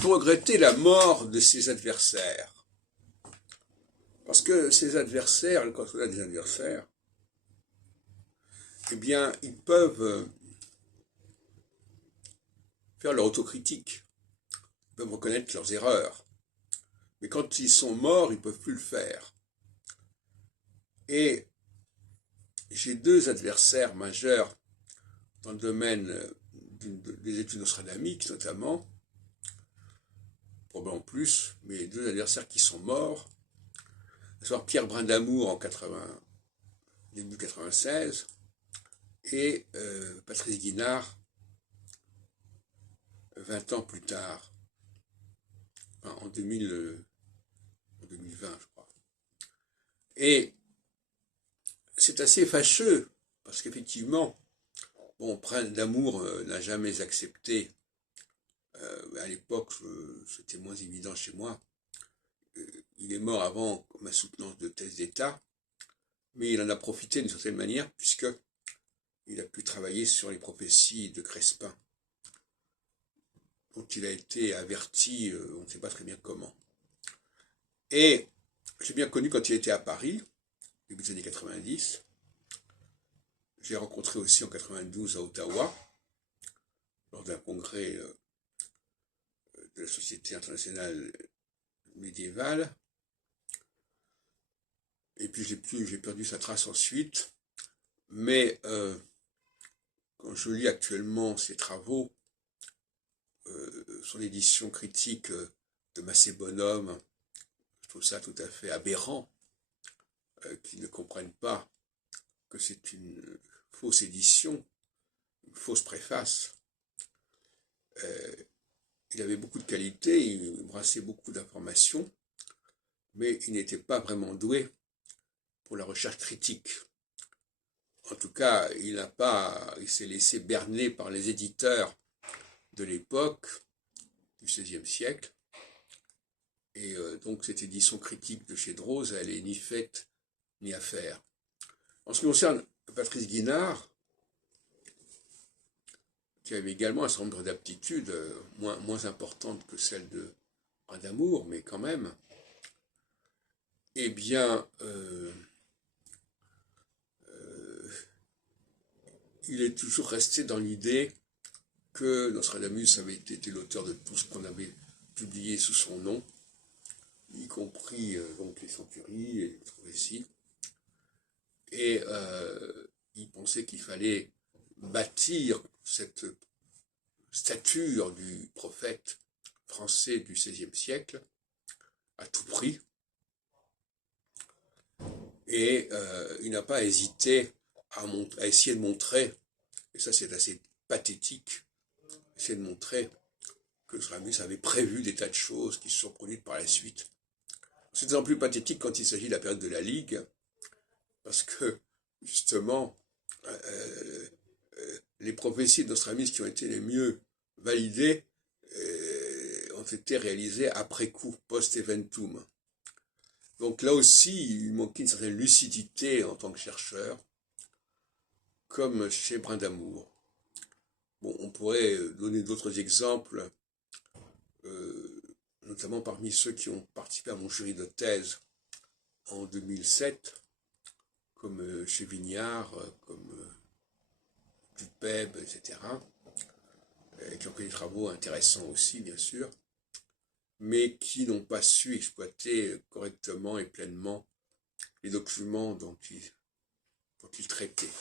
pour regretter la mort de ses adversaires. Parce que ces adversaires, quand on a des adversaires, eh bien, ils peuvent faire leur autocritique, ils peuvent reconnaître leurs erreurs. Mais quand ils sont morts, ils ne peuvent plus le faire. Et j'ai deux adversaires majeurs dans le domaine des études nostradamiques, notamment, probablement plus, mais deux adversaires qui sont morts, à savoir Pierre Brindamour en début 96 et Patrice Guinard 20 ans plus tard, enfin, en 2020, je crois. Et c'est assez fâcheux, parce qu'effectivement, bon, Brindamour n'a jamais accepté, à l'époque, c'était moins évident chez moi, il est mort avant ma soutenance de thèse d'État, mais il en a profité d'une certaine manière, puisqu'il a pu travailler sur les prophéties de Crespin, dont il a été averti, on ne sait pas très bien comment. Et j'ai bien connu quand il était à Paris, début des années 90. J'ai rencontré aussi en 92 à Ottawa, lors d'un congrès de la Société internationale médiévale. Et puis j'ai perdu sa trace ensuite. Mais quand je lis actuellement ses travaux sur l'édition critique de Massé Bonhomme, je trouve ça tout à fait aberrant qu'ils ne comprennent pas que c'est une fausse édition, une fausse préface. Il avait beaucoup de qualités, il brassait beaucoup d'informations, mais il n'était pas vraiment doué pour la recherche critique. En tout cas, il s'est laissé berner par les éditeurs de l'époque, du XVIe siècle, et donc cette édition critique de chez Droz, elle n'est ni faite ni à faire. En ce qui concerne Patrice Guinard, qui avait également un certain nombre d'aptitudes moins importantes que celles de Brindamour, mais quand même, eh bien, il est toujours resté dans l'idée que Nostradamus avait été l'auteur de tout ce qu'on avait publié sous son nom, y compris donc les Centuries et les prophéties. Et il pensait qu'il fallait bâtir cette stature du prophète français du XVIe siècle à tout prix. Et il n'a pas hésité à essayer de montrer, et ça c'est assez pathétique, essayer de montrer que Nostradamus avait prévu des tas de choses qui se sont produites par la suite. C'est d'autant plus pathétique quand il s'agit de la période de la Ligue, parce que justement, les prophéties de Nostradamus qui ont été les mieux validées ont été réalisées après coup, post-eventum. Donc là aussi, il manquait une certaine lucidité en tant que chercheur, comme chez Brindamour. Bon, on pourrait donner d'autres exemples, notamment parmi ceux qui ont participé à mon jury de thèse en 2007, comme chez Vignard, comme Dupeb, etc., qui ont fait des travaux intéressants aussi, bien sûr, mais qui n'ont pas su exploiter correctement et pleinement les documents dont ils traitaient.